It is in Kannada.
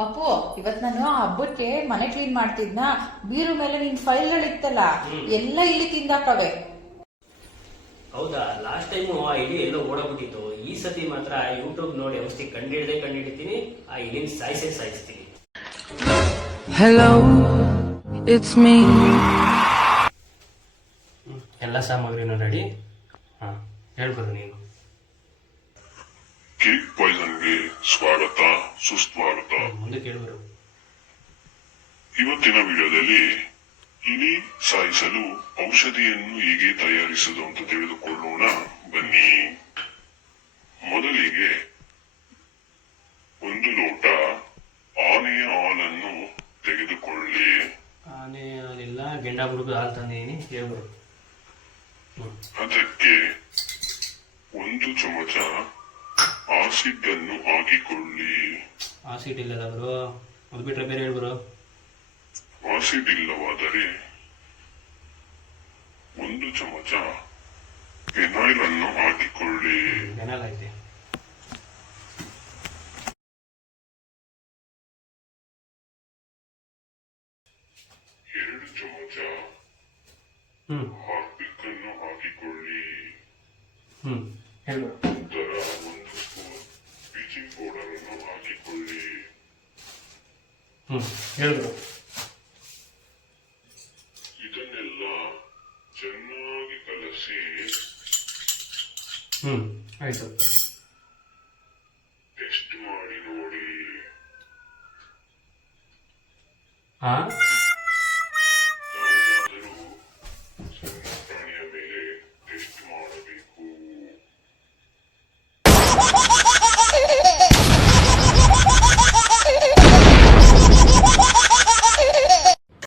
ಪಾಪು ಇವತ್ ನಾನು ಹಬ್ಬಕ್ಕೆ ಮನೆ ಕ್ಲೀನ್ ಮಾಡ್ತಿದ್ನ, ಬೀರು ಮೇಲೆ ನಿನ್ ಫೈಲ್ಗಳಿತ್ತಲ್ಲ ಎಲ್ಲ ಇಲ್ಲಿ ತಿಂದಾಕವೆ. ಹೌದಾ? ಲಾಸ್ಟ್ ಟೈಮು ಆ ಇಲಿ ಎಲ್ಲೋ ಓಡೋಗ್ಬಿಟ್ಟಿತ್ತು. ಈ ಸತಿ ಮಾತ್ರ ಯೂಟ್ಯೂಬ್ ನೋಡಿ ಔಷಧಿ ಕಂಡಿಡ್ತೀನಿ. ಆ ಇಲಿನ ಸಾಯಿಸ್ತೀನಿ. Hello, it's me. ಎಲ್ಲ ಸಾಮಗ್ರಿನೂ ರೆಡಿ. ಹೇಳ್ಬೋದು ನೀನು. ಕೇಕ್ ಪಾಯ್ಸನ್ಗೆ ಸ್ವಾಗತ ಸುಸ್ವಾಗತ. ಮುಂದೆ ಕೇಳ್ಬರು. ಇವತ್ತಿನ ವಿಡಿಯೋದಲ್ಲಿ ಇಲಿ ಸಾಯಿಸಲು ಔಷಧಿಯನ್ನು ಹೇಗೆ ತಯಾರಿಸುವುದು ಅಂತ ತಿಳಿದುಕೊಳ್ಳೋಣ ಬನ್ನಿ. ಮೊದಲಿಗೆ 1 ಲೋಟ ಆನೆಯ ಹಾಲನ್ನು ತೆಗೆದುಕೊಳ್ಳಿ. ಆನೆ ಹಾಲಿಲ್ಲ, ಗೆಂಡ ಹುಡುಗ ಹಾಲು ತಂದಿದ್ದೀನಿ. ಹೇಳ್ಬರು. ಅದಕ್ಕೆ 1 ಚಮಚ ಆಸಿಡ್ ಅನ್ನು ಹಾಕಿಕೊಳ್ಳಿ. ಆಸಿಡ್ ಇಲ್ಲದ ಅವರು, ಅದು ಬಿಟ್ರೆ ಬೇರೆ ಹೇಳ್ಬರು. ಆಸಿಡ್ ಇಲ್ಲವಾದರೆ 1 ಚಮಚ ಫಿನೈಲ್ ಅನ್ನು ಹಾಕಿಕೊಳ್ಳಿ. ಫಿನೈಲ್ ಐತೆ. ಎರಡು ಚಮಚ ಹಾರ್ಪಿಕ್ ಅನ್ನು ಹಾಕಿಕೊಳ್ಳಿ. ಹೇಳ್ಬರು. ನಂತರ 1 ಸ್ಪೂನ್ ಬ್ಲೀಚಿಂಗ್ ಪೌಡರ್ ಅನ್ನು ಹಾಕಿಕೊಳ್ಳಿ. ಹೇಳ್ಬರು. ಇದನ್ನೆಲ್ಲ ಚೆನ್ನಾಗಿ ಕಲಸಿ ಆಯ್ತು. ಟೆಸ್ಟ್ ಮಾಡಿ ನೋಡಿ.